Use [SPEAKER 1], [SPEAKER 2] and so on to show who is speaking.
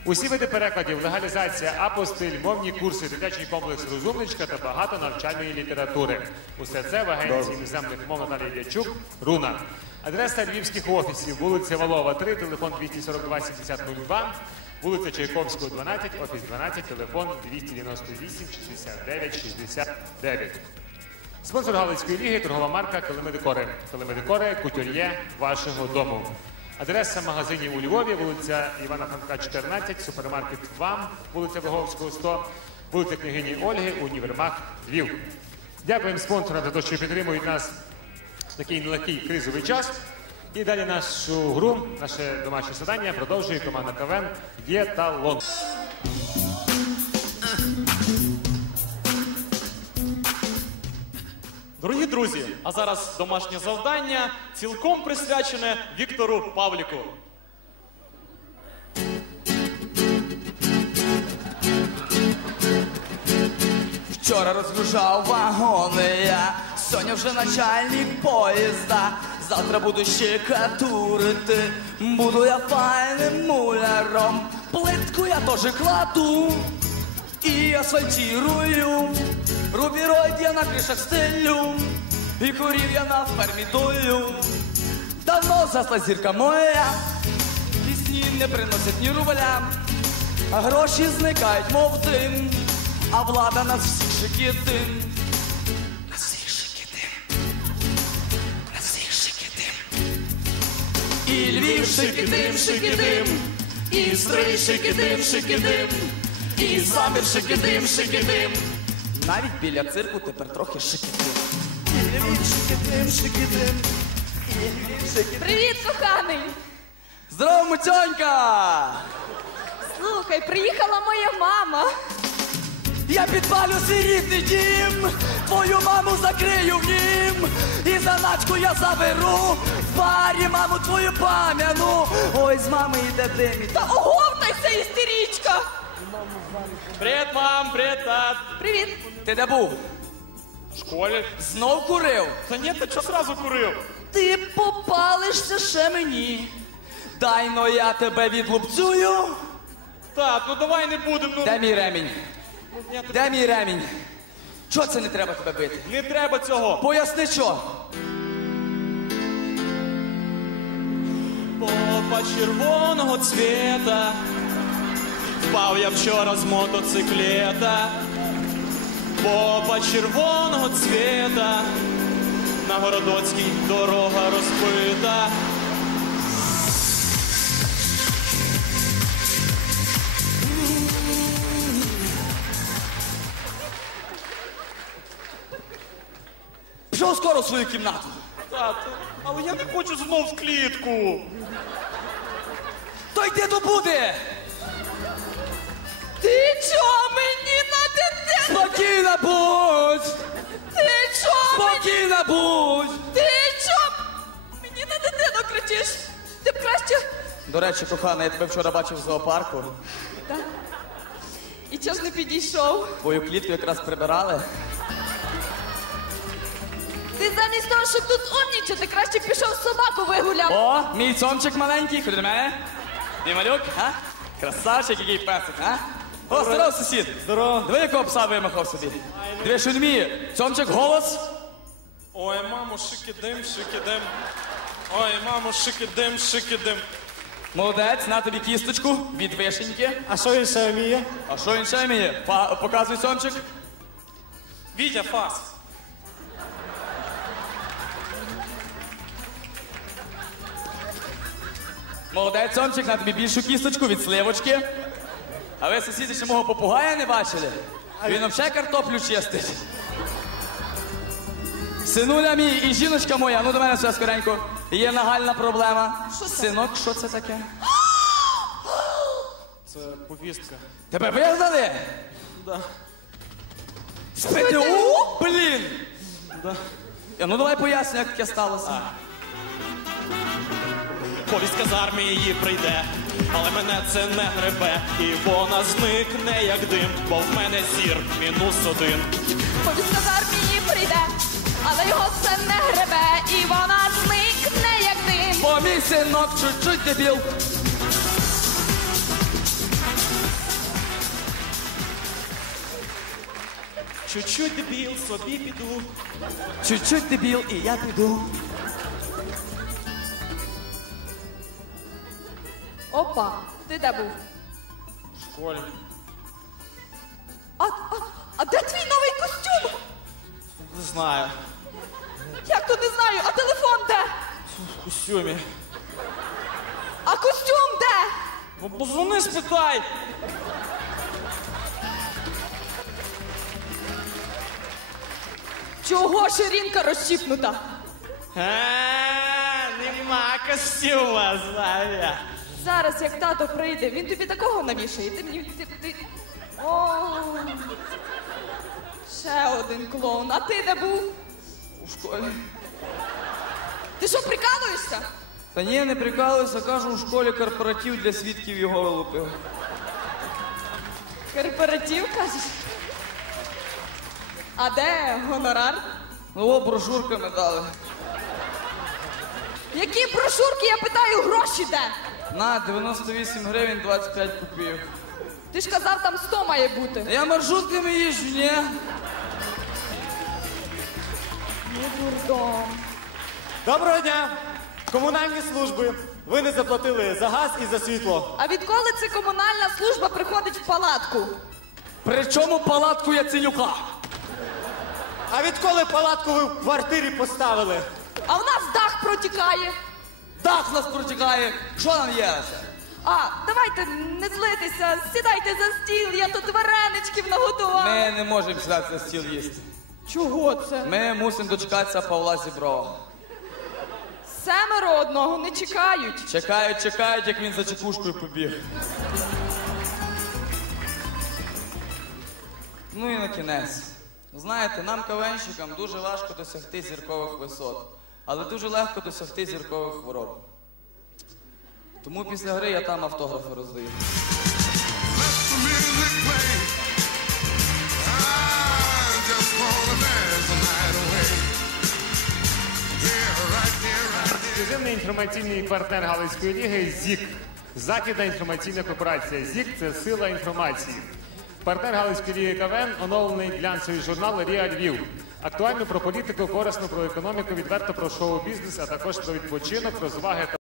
[SPEAKER 1] Усі види перекладів, легалізація, апостиль, мовні курси, дитячий комплекс «Розумничка» та багато навчальної літератури. Усе це в Агенції іноземних мов Наталії Дячук «Руна». Адреса львівських офісів: вулиця Валова, 3, телефон 242 7002, вулиця Чайковського, 12, офіс 12, телефон 298 69 69. Спонсор Галицької ліги – торгова марка «Килими Декори». «Килими Декори» – кутюр'є вашого дому. Адреса магазинів у Львові: вулиця Івана Франка, 14, супермаркет «ВАМ», вулиця Виговського, 100, вулиця княгині Ольги, універмаг Львів. Дякуємо спонсорам за те, що підтримують нас в такий нелегкий кризовий час. І далі нашу гру, наше домашнє завдання продовжує команда КВН «Є талон».
[SPEAKER 2] Дорогі друзі, а зараз домашнє завдання цілком присвячене Віктору Павліку.
[SPEAKER 3] Вчора розгружав вагони я, сьогодні вже начальник поїзда. Завтра буду щекатурити, буду я файним муляром. Плитку я теж кладу і асфальтирую. Рубіроїд я на кришах стелю, і курів я на фермі дую. Давно засла зірка моя, пісні не приносять ні рубля, а гроші зникають, мов дим, а влада нас всіх шикітим. Нас всіх шикітим, нас всіх шикітим. І Львів шикітим, шикітим, і Стрий шикітим, шикітим, і Самір шикітим, шикітим. Навіть біля цирку тепер трохи шикітим. І Львів шикітим, шикітим, і Львів шикітим.
[SPEAKER 4] Привіт, коханий!
[SPEAKER 3] Здорово, Мутьонька!
[SPEAKER 4] Слухай, приїхала моя мама.
[SPEAKER 3] Я підпалю свій рідний дім, твою маму закрию в нім, і заначку я заберу, в барі маму твою пам'яну. Ой, з мами йде дим.
[SPEAKER 4] Та оговтайся, істеричка!
[SPEAKER 2] Привіт, мам, привіт, тат.
[SPEAKER 4] Привіт!
[SPEAKER 3] Ти де був?
[SPEAKER 2] В школі?
[SPEAKER 3] Знов курив?
[SPEAKER 2] Та ні, ти чого зразу курив?
[SPEAKER 3] Ти попалишся ще мені. Дай-но я тебе відлупцюю.
[SPEAKER 2] Тат, ну давай не будемо.
[SPEAKER 3] Де мій ремінь? Де мій ремінь? Чого це не треба тебе бити?
[SPEAKER 2] Не треба цього.
[SPEAKER 3] Поясни, що?
[SPEAKER 2] Попа червоного цвета, впав я вчора з мотоциклета. Попа червоного цвета, на Городоцькій дорога розбита.
[SPEAKER 3] Пішов скоро в свою кімнату.
[SPEAKER 2] Тат, але я не хочу знов в клітку.
[SPEAKER 3] То йди добуде!
[SPEAKER 4] Ти чого мені на дитину?
[SPEAKER 3] Спокійна будь!
[SPEAKER 4] Ти чого мені?
[SPEAKER 3] Спокійна будь!
[SPEAKER 4] Ти чого мені на дитину кричиш? Ти б краще...
[SPEAKER 3] До речі, кохана, я тебе вчора бачив в зоопарку.
[SPEAKER 4] Так. І чого ж не підійшов?
[SPEAKER 3] Твою клітку якраз прибирали.
[SPEAKER 4] Ти замість того, щоб тут умнічати, краще пішов собаку вигуляв.
[SPEAKER 3] О, мій цомчик маленький, ходи до мене. Мій малюк, а? Красавчик, який песик, а? О, здоров, сусід.
[SPEAKER 2] Здорово.
[SPEAKER 3] Диви, якого пса вимахав собі. Диви, що він вміє. Цомчик, голос.
[SPEAKER 2] Ой, мамо, шикидим, шикидим. Ой, мамо, шикидим, шикидим.
[SPEAKER 3] Молодець, на тобі кісточку від вишеньки.
[SPEAKER 5] А що він ще вміє?
[SPEAKER 3] А що він ще вміє? Показуй, цомчик.
[SPEAKER 2] Вітя, фас.
[SPEAKER 3] Молодець, цомчик, на тобі більшу кісточку від сливочки. А ви, сусіди, ще мого попугая не бачили? Він взагалі картоплю чистить. Синуля мій і жіночка моя, ну до мене все скоренько. Є нагальна проблема. Синок, що це таке?
[SPEAKER 2] Це повістка.
[SPEAKER 3] Тебе вигнали?
[SPEAKER 2] Да.
[SPEAKER 3] З ПТУ? Блін!
[SPEAKER 2] Да.
[SPEAKER 3] Ну давай поясни, як таке сталося.
[SPEAKER 2] Повістка з армії прийде, але мене це не гребе. І вона зникне, як дим, бо в мене зір -1.
[SPEAKER 4] Повістка з армії прийде, але його це не гребе. І вона зникне, як дим.
[SPEAKER 3] Бо мій синок чуть-чуть дебіл.
[SPEAKER 2] Чуть-чуть дебіл, собі піду.
[SPEAKER 3] Чуть-чуть дебіл, і я піду.
[SPEAKER 4] Опа, ти де був?
[SPEAKER 2] В школі.
[SPEAKER 4] А де твій новий костюм?
[SPEAKER 2] Не знаю.
[SPEAKER 4] Як то не знаю, а телефон де?
[SPEAKER 2] В костюмі.
[SPEAKER 4] А костюм де?
[SPEAKER 2] Ну, позвони, спитай.
[SPEAKER 4] Чого ширинка розчіпнута?
[SPEAKER 2] Нема костюма, знаю я.
[SPEAKER 4] Зараз, як тато прийде, він тобі такого навішає. Ти мені... О, ще один клоун. А ти де був?
[SPEAKER 3] У школі.
[SPEAKER 4] Ти що, прикалуєшся?
[SPEAKER 3] Та ні, не прикалуюся, кажу, у школі корпоратив для свідків його вилупив.
[SPEAKER 4] Корпоратив, кажеш? А де гонорар?
[SPEAKER 3] Ну, о, брошурками дали.
[SPEAKER 4] Які брошурки, я питаю, гроші де?
[SPEAKER 3] На, 98 гривень 25 копійок.
[SPEAKER 4] Ти ж казав, там 100 має бути.
[SPEAKER 3] Я маршрутками їжджу, ні?
[SPEAKER 4] Не дурдом.
[SPEAKER 5] Доброго дня! Комунальні служби. Ви не заплатили за газ і за світло.
[SPEAKER 4] А відколи це комунальна служба приходить в палатку?
[SPEAKER 3] Причому палатку Яценюка?
[SPEAKER 5] А відколи палатку ви в квартирі поставили?
[SPEAKER 4] А в нас дах протікає.
[SPEAKER 3] Дах в нас протікає. Що нам є?
[SPEAKER 4] А, давайте не злитися, сідайте за стіл, я тут вареничків наготував.
[SPEAKER 3] Ми не можемо сідати за стіл їсти.
[SPEAKER 4] Чого це?
[SPEAKER 3] Ми мусимо дочекатися Павла Зіброва.
[SPEAKER 4] 7 одного не чекають.
[SPEAKER 3] Чекають, як він за чекушкою побіг. Ну і на кінець. Знаєте, нам, кавенщикам, дуже важко досягти зіркових висот, але дуже легко досягти зіркових хвороб. Тому після гри я там автографи роздаю.
[SPEAKER 6] Let the music play. I just wanna dance the night away. Yeah, right here, right here.
[SPEAKER 1] Ексклюзивний інформаційний партнер Галицької ліги ЗІК. Західна інформаційна корпорація. ЗІК – це сила інформації. Партнер Галицької ліги КВН – оновлений глянцевий журнал «Ріа Львів». Актуально про політику, корисно про економіку, відверто про шоу-бізнес, а також про відпочинок, розваги та